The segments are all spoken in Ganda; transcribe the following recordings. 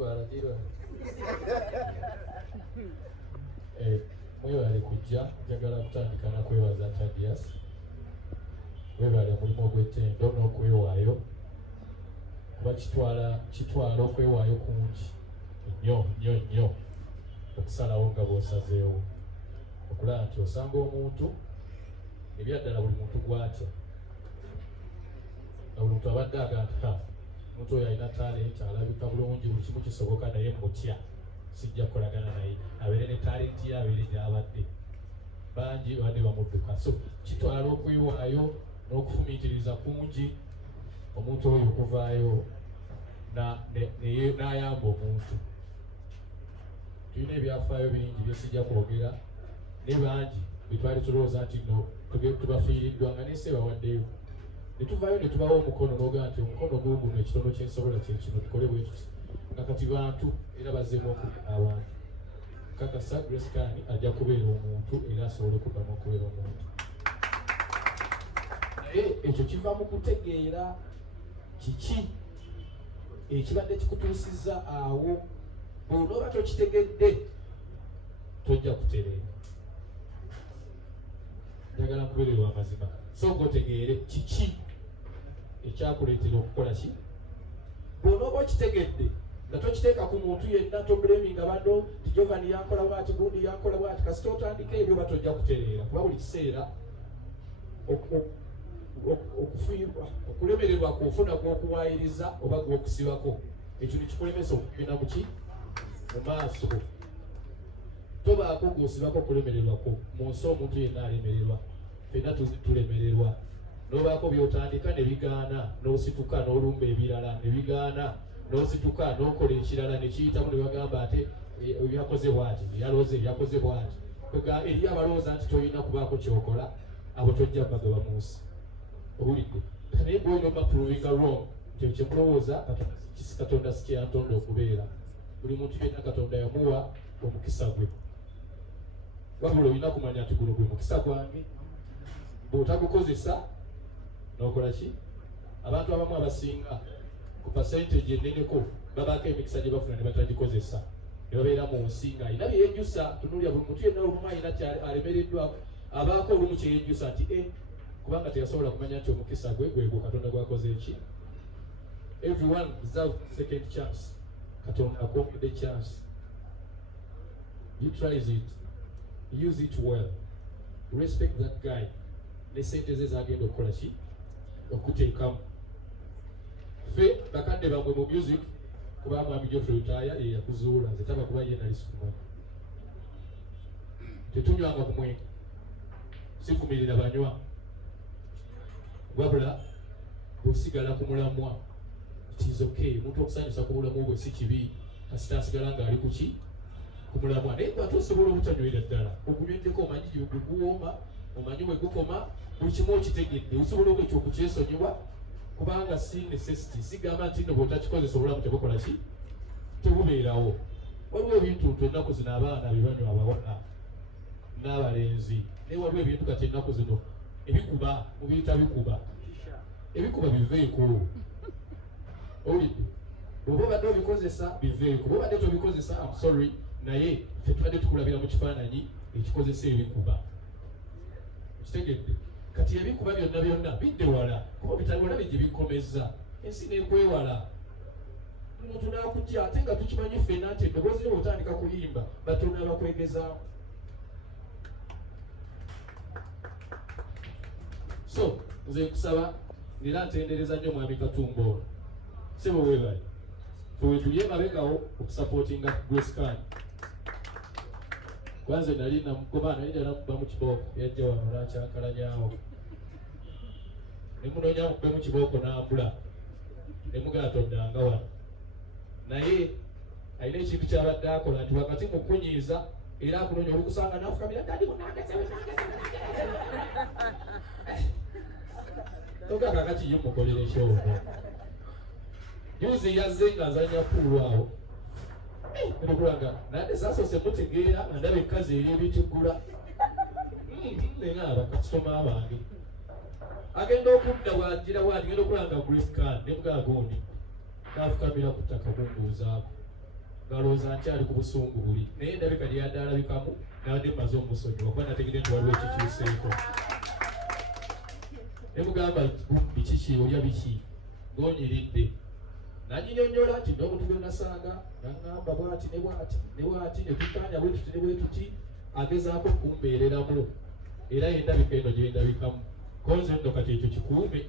Twala jiwa. Mwebale kujja njagala kutandika na kwebaza Thaddeus. Webale mulimu ogw'ettendo n'okwewaayo. Kuba kitwala okwewaayo kungi nnyo okusalawo nga bw'osazeewo. Okulaba nti osanga omuntu ebyaddala buli muntu gw'atya. Buli muntu abadde aga nti omuntu oyo alina talenti, alabika bulungi, buli kimu kisoboka naye mutya. Sijja kukolagana naye abeere ne talenti ye abeere gy'abadde. Bangi badde bamudduka. So kitwala okwewaayo n'okufumiitiriza kungi omuntu oyo okuvaayo n'ayamba omuntu. Tulina ebyafaayo bingi byesijja kwogera ne bangi betwali tulowooza nti no tubafiiriddwa nga nese bawaddeyo. Ne tuvaayo ne tubawa omukono n'ogamba nti omukono guno ekitono kyensobola kye kino tukole bwe tuti. Nga kati bantu era bazzeemu okudda abantu. Kakasa Grace Kani ajja kubeera omuntu era asobole okuddamu okubeera omuntu. Naye ekyo kiva mu kutegeera kiki ekibadde kikutuusizza awo. Bw'onooba tokitegedde tojja kutereera. Njagala nkubeererwa amazima. So ng'otegeere kiki ekyakuleetera okukola ki. Bw'onooba okitegedde nga tokiteeka ku muntu yenna tobulaminga bano ti Jovani yankola bw'ati gundi yankola bw'ati kasita otandika ebyo oba tojja kutereera. Kuba buli kiseera okufiirwa okulemererwa kufuna gw'okuwaayiriza oba gw'okusibako ekyo nekikulemesa okugenda mu ki mu maaso. Tobaako gw'osibako okulemererwako mu nsi omuntu yenna alemererwa. Ffenna tulemererwa. N'obaako by'otandika ne bigaana n'osituka n'olumba ebirala ne bigaana n'osituka n'okola ekirala ne kiyitamu ne bagamba ate ebyakoze bw'ati yaloze ebyakoze bw'ati. Eriyo abalowooza nti tolina kubaako kyokola abo tojja bagaba mu nsi. Owulidde? Naye bw'olina obaprovinga wrong nti ekyo mulowooza Katonda si kyeyantonda okubeera. Buli muntu yenna Katonda yamuwa omukisa gwe. Wabula olina kumanya nti guno gwe mukisa gwange. Bw'otagukozesa n'okola ki? Abantu abamu abasinga ku percentage enneneko babaako emikisa gye bafuna ne batagikozesa. Ne babeera mu nsi ng'alina bye yejjusa. Tunuulira buli muntu yenna olumu alina nti alemereddwa abaako olumu kye yejjusa nti kubanga teyasobola kumanya nti omukisa gwe gwe Katonda gwakoze eki. Everyone deserves second chance. Katonda akwongedde chance. Utilize it. Use it well. Respect that guy. Ne sente ze zagenda okukola ki? Okuteekamu. Ffe bakadde bamwe mu music kuba Mwami Geoffrey Lutaaya ye yakuzuula nze taba kuba ye nali sikumanyi. Tetunywanga ku mwenge. Sikumirira banywa. Wabula bw'osigala ku mulamwa it is okay. Omuntu okusanyusa ku bulamu bwe si kibi kasita asigala ng'ali ku ki? Ku mulamwa. Naye ate osobola obutanywera ddala. Ogunywedeko omanyi gye guwooma, omanyi bwe gukoma, buli kimu okitegedde. Osobola okwo okukyesonyiwa kubanga si necessity. Sigamba nti nno bw'otakikozesa obulamu tebukola ki? Tebubeerawo. Waliwo ebintu ennaku zino abaana bye banywa abawala n'abalenzi. Naye waliwo ebintu kati ennaku zino ebikuba mubiyita bikuba. Ebikuba biveeko. Owulidde? Bw'oba obadde obikozesa biveeko. Bw'oba obadde tobikozesa I'm sorry naye ffe tubadde tukulabira mu kifaananyi ekikozesa ebikuba. Kitegedde? Kati ebikuba byonna bidde wala kuba bitawala bijje bikomeza. Ensi n'ekwewala. Omuntu n'akutya ate nga tukimanyi ffenna nti eddoboozi lyo bw'otandika kuyimba Katonda bakwegezaamu. So, nze kusaba era ntendereza nnyo Mwami Katumba ono. Sebo weebale. Ffe tuli emabegawo okusapootinga Grace Kani. Kwanza nali namugoba naye namuba mu kibooko yajja wano n'akyakalanyawo. Ne munoonya mukube mu kibooko n'ambula. Ne mugala toddanga wano. Naye alina ekintu ky'abadde akola nti wakati mu kunyiiza era akunoonya olukusanga n'afukamira dadi munangezewe. Toga kakati ye mukolere ekyono. Juzi yazze ng'azanya puulu awo. Nekulanga nade sasose mutegeera nga ndaba ekkazi eri ebituggula. Nenga abakasitoma abange. Agenda okudda bw'agira bw'ati ngenda okulanga Grace Kani ne mugala gundi. N'afukamira ku ttaka kumbuuzaako. ngalowooza nkyali ku busungu buli naye ndabika lyadaalabikamu nabadde mmaze omusonyi wakuba nategedde nti waliwo ekikyuseeko ne mugamba bikiki olya biki ng'onyiridde nanyinyonnyola nti n'omuntu gwe nasanga naŋŋamba bwati ne bwati ne bwati ne tukanya bwe tuti ne bwe tuti agezaako kumbeereramu era yendabika eno gyendabikamu konze nno kati ekyo kikuume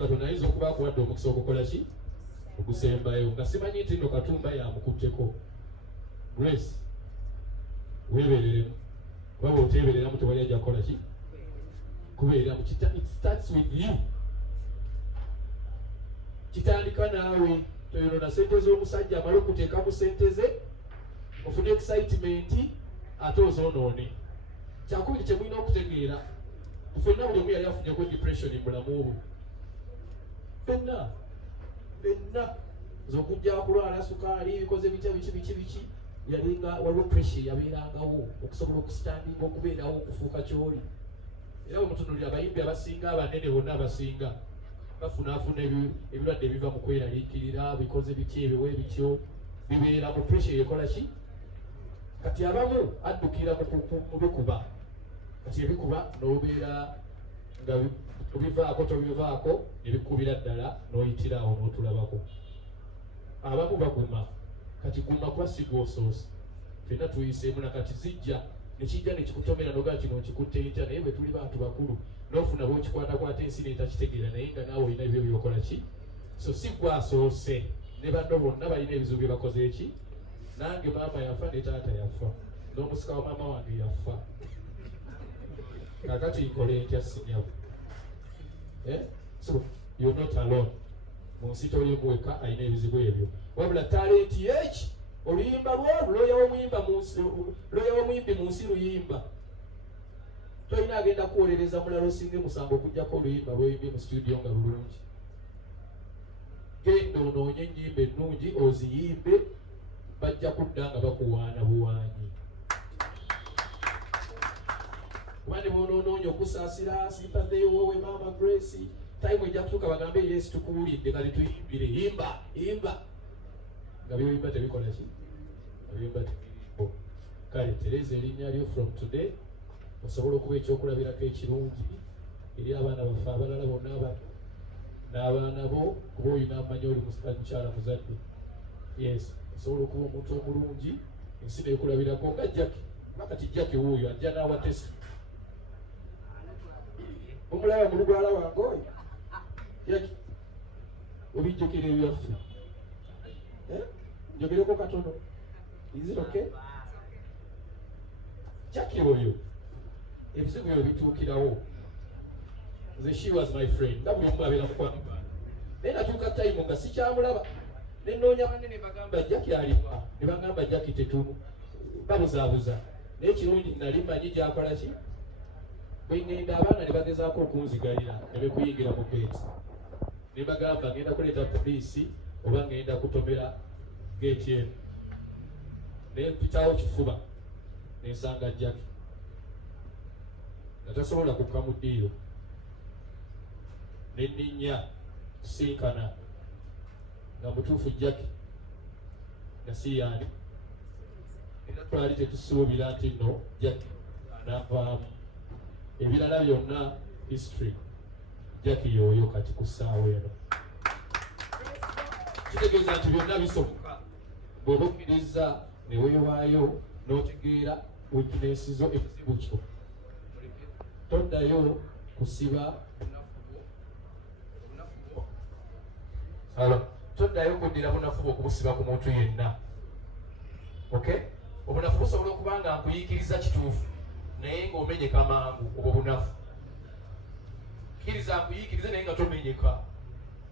Katonda ayinza okuba akuwadde omukisa okukola ki okusembayo nga simanyi nti nno Katumba yamukutteko Grace weebereremu kuba bw'oteebereramu tewali ajja kukola ki kubeeramu. It starts with you. Kitandika naawe toyonona sente z'omusajja amale okuteekamu sente ze ofune excitement ate ozoonoone. Kyakubiri kye mulina okutegeera ffenna buli omu yali afunyeko depression mu bulamu bwe ffenna z'okujja kulwala sukaali bikoze bitya biki yalinga waliwo pressure yabeerangawo okusobola okusitandinga okubeerawo okufuuka kyoli era omutunulira abayimbi abasinga abanene bonna abasinga bafunaafuna ebirwadde ebiva mu kweraliikirira bikoze bitya ebiwe bityo bibeera mu pressure yekola ki kati abamu addukira mu bikuba kati ebikuba n'obeera nga tubivaako tobivaako ne bikubira ddala n'oyitiraawo n'otulabako. Abamu baguma kati guma kuba sigwosoose ffenna tuyiseemu na kati zijja nekijja nekikutomera nogaa kino nkikutte ntya naye bwe tuli bantu bakulu n'ofuna bw'okikwatakwata ensi neetakitegeera naye nga naawe olina ebyo byokola ki so si gwasoose ne banno bonna balina ebizibu bye bakoze eki nange maama yafa ne taata yafa n'omusika wa maama wange yafa kakati nkole ntya sinyabu so you're not alone mu nsi tolimuweka alina ebizibu ebyo wabula talenti eki oluyimba lwolwo looya w'omuyimbi mu nsi luyimba tolina agenda kuwolereza mulala osinga musango okugjako oluyimba lwoyimbye mu studio nga lulungi. Genda onoonye ennyimba ennungi oziyimbe bajja kudda nga bakuwaana buwaanyi kuba ne bonoonoonya okusaasira sympathy wowe maama Grace time ejja kutuuka bagambe Yesu tukuwulidde kati tuyimbire yimba nga byoyimba tebikola ki ebiyimba tebiriibo. Kale tereza erinnya lyo from today osobola okuba ekyokulabirako ekirungi eri abaana baffe abalala bonna n'abaana bo kuba olina amanyi oli mukyala muzadde yes osobola okuba omuntu omulungi ensi neekulabirako nga Jackie nakati Jackie wuuyo ajja n'awa testi omulaba mu lugwala wange oyo Jackie obijjukira ebyaffe njogereko katono is it okay Jackie oyo ebizibu byo bituukirawo nze she was my friend nga buli omu abeera mukwano naye natuuka time nga sikyamulaba ne nnoonya banne ne bagamba Jackie aliwa ne bagamba Jackie tetumu babuzaabuza naye kirungi nali manyi gyakola ki bwe ngenda abaana ne bagezaako okunzigalira ne bekuyingira mu geeti ne bagamba ngenda kuleeta poliisi oba ngenda kutomera geeti eno ne mpitawo kifuba ne nsanga Jackie nga tasobola kukka mu ddiiro ne nninnya kusinkana nga mutuufu Jackie nga si yaani era twali tetusuubira nti nno Jackie anavaamu ebirala byonna history Jackie yooyo kati ku ssaawa eno kitegeeza nti byonna bisoboka bw'oba okkiriza ne weewaayo n'otegeera weakness zo ekizibu kyo toddayo kusiba toddayo kuddira bunafu bwe okubusiba ku muntu yenna okay obunafu busobola okuba nga nkuyiikiriza kituufu naye ng'omenyeka mangu obwo bunafu kkiriza nkuyiikirize naye nga tomenyeka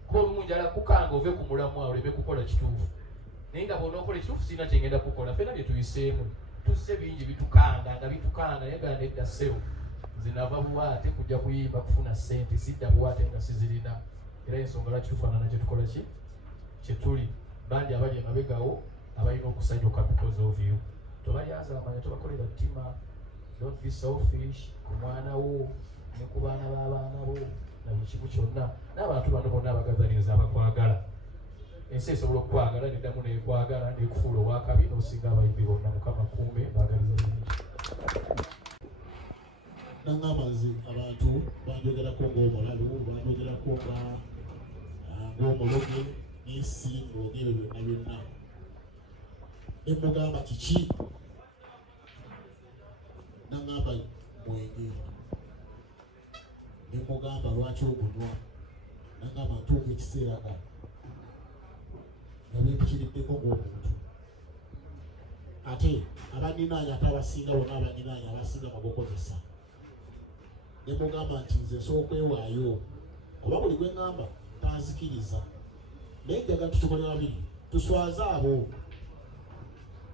kuba olumu njala kukanga ove ku mulamwa oleme kukola kituufu naye nga bw'onookola ekituufu sirina kyengenda kukola ffenna bye tuyiseemu tuzze bingi bitukanga nga bitukanga naye nga nedda ssebo nze nava buwaate kujja kuyimba kufuna ssente sidda buwaate nga sizirina era ensonga lwaki tufaanana kye tukola ki kye tuli bangi abali emabegawo abalina okusanyuka because of you tobalyaza amanya tobakolera ttima don't be selfish ku mwana wo ne ku baana b'abaana bo na buli kimu kyonna n'abantu bano bonna abagazalinza abakwagala ensi esobola okukwagala neddamu nekwagala nekufuula owakabi nosinga abayimbi bonna mukama kumbe bagaliza bingi. Nangamazi abantu banjogerako ng'omulalu banjogerako ng'omuloge n'ensi muloge ebyo byonna byonna nemugamba kiki nangamba mwenge nemugamba lwaki ogunywa nangamba ntuuka ekiseera nga beepikiriddeko ng'omuntu ate abaninaanya ate abasinga bonna abaninaanya abasinga mugukozesa nemugamba nti nze nsobola okwewaayo oba buli gwe ŋŋamba tanzikiriza naye njagala tukikole babiri tuswaze abo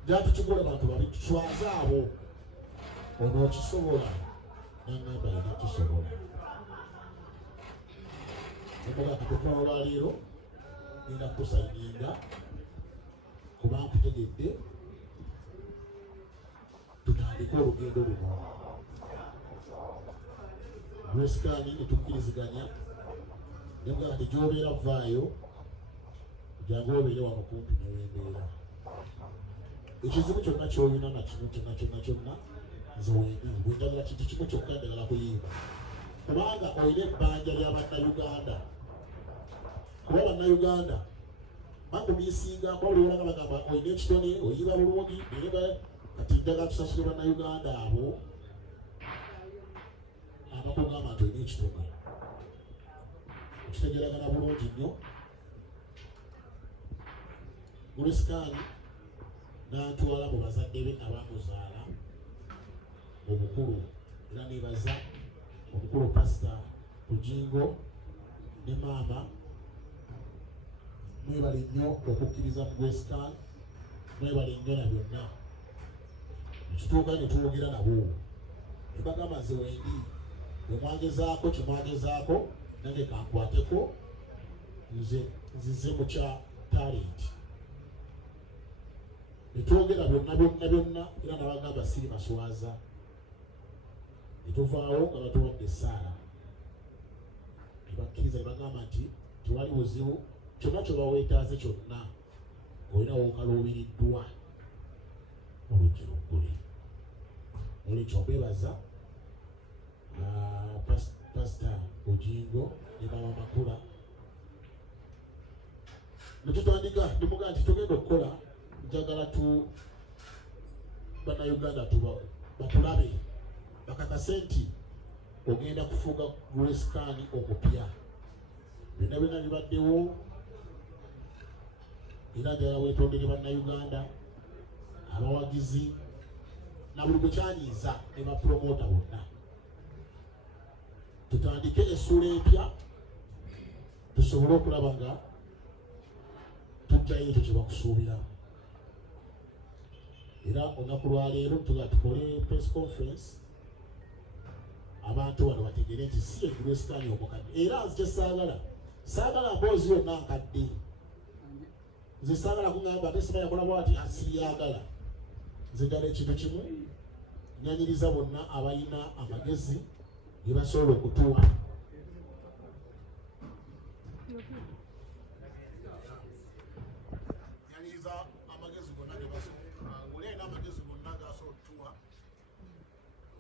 njagala tukikole bantu babiri tuswaze abo ono okisobola naŋŋamba yina kisobola nemugamba tutwala olwaleero ngenda kusayininga kuba nkutegedde tutandike olugendo luno lwesikani netukkiriziganya nemugamba nti gyobeera vaayo jangu obeere wano kumpi newembeera ekizibu kyonna kyoyina nakino kyonna nze wendi bwenjagala kintu kimu kyokka njagala kuyimba kubanga olina ebbanja ly'abannayuganda kuba bannayuganda bakumiisingako buli olanga bagamba olina ekitone oyiba bulungi naye kati njagala tusasule bannayuganda abo abakugamba nti olina ekitone okitegeragana bulungi nnyo Gulesikaani n'antwala mu bazadde be abamuzaala omukulu era nebaza omukulu pasita Bujingo ne maama mwebale nnyo okukkiriza mu Gulesikaani mwebale nnyo na byonna ekituuka ne twogera nabo ne bagamba nze wendi bwe mwagezaako kyemwagezaako nange kankwateko nzize mu kya talenti netwogera byonna era nabagamba siri baswaza netuvaawo nga batuwadde essaala nebakkiriza nebagamba nti tewali buzibu kyonna kyobaweetaaze kyonna olina wokaluubiriddwa oluggi luggule olwekyo mbebaza pasita Bujingo ne maama Makula netutandika nemugamba nti tugenda okukola njagala bannayuganda batulabe bakakase nti ogenda kufuuga Gulesikaani okupya byonna byonna bibaddewo era njagala weetondere bannayuganda abawagizi na buli gwe kyanyiiza ne bapromota bonna tutandike essuula empya tusobole okulaba nga tujjayo ekyo kye bakusuubira era olunaku lwaleero tukole press conference abantu bano bategere nti si Gulesikaani omukadde era nze kyesaagala mboozi yonna nkadde nze saagala kuŋŋamba ate siba yakola bwati asiyagala nze ddala ekintu kimu nyanyiriza bonna abalina amagezi ge basobola okutuwa nyanyiriza amagezi gonna ge basobola oli alina amagezi gonna gasobola okutuwa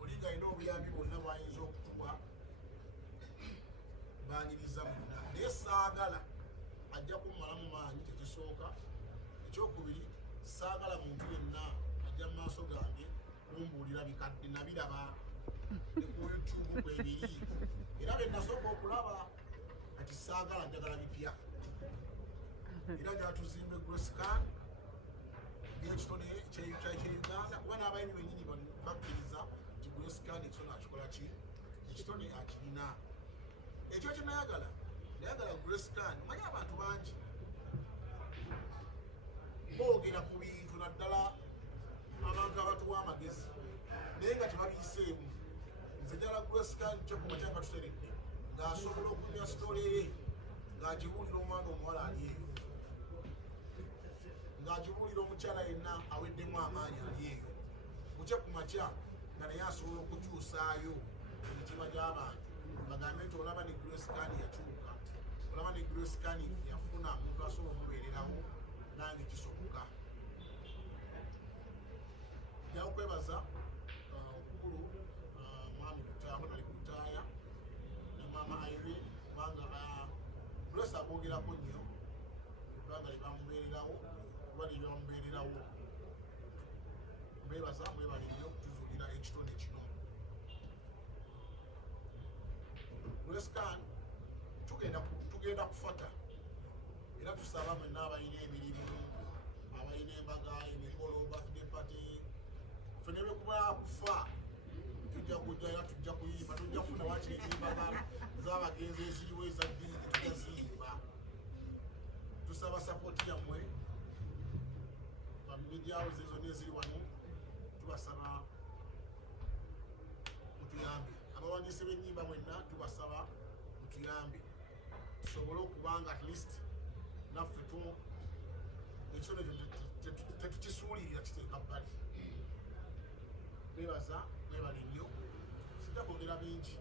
oli galina obuyambi bonna bwayinza okutuwa banyiriza bonna naye saagala ajja kummalamu maanyi tekisooka ekyokubiri saagala muntu yenna ajja mu maaso gange kumbuulira bikadde nabiraba ne ku YouTube kwebiri era bye nasooka okulaba kati saagala njagala bipya era njagala tuzimbe Gulesikaani ng'ekitone ky'Uganda kuba n'abayimbi bennyini bakkiriza nti Gulesikaani ekitone akikola ki ekitone akirina ekyo kye nayagala Gulesikaani manyi abantu bangi boogera ku bintu naddala abantu abatuwa amagezi naye nga tebabiyiseemu nze njagala Gulesikaani kyo kumakya nga tuteredde ng'asobola okunya sitole ye ng'agibuulira omwana omuwala ali eyo ng'agibuulira omukyala yenna aweddemu amaanyi ali eyo mukye ku makya nga naye asobola okukyusaayo emitima gy'abantu bagambe nti olaba ne Gulesikaani yakyuka olaba ne Gulesikaani yafuna omuntu asobola omubeererawo kwebaza okukulu mwami kutaamu tali kutaaya ne mama Irene kubanga Grace abogerako nnyo ebbanga lyebamubeererawo kuba lyebamubeererawo mbebaza mwebali nnyo okutuzuulira ekitone kino Grace tugenda kufata era tusaba mwenna abalina emirimu abalina embaga emikolo birthday party ffe ne bwekuba kufa tujja kujja era tujja kuyimba tujja kufuna wakiri embaga z'abagenzi eziriwo eza ddiini tujja ziyimba tusaba sapooti yammwe bamidyawo ze zonna eziri wano tubasaba mutuyambe abawandiisi b'ennyimba mwenna tubasaba mutuyambe tusobole okubanga at least naffe ekitone tetukisuulirira kiteeka bbali bebaza mwebale nnyo sijja kwogera bingi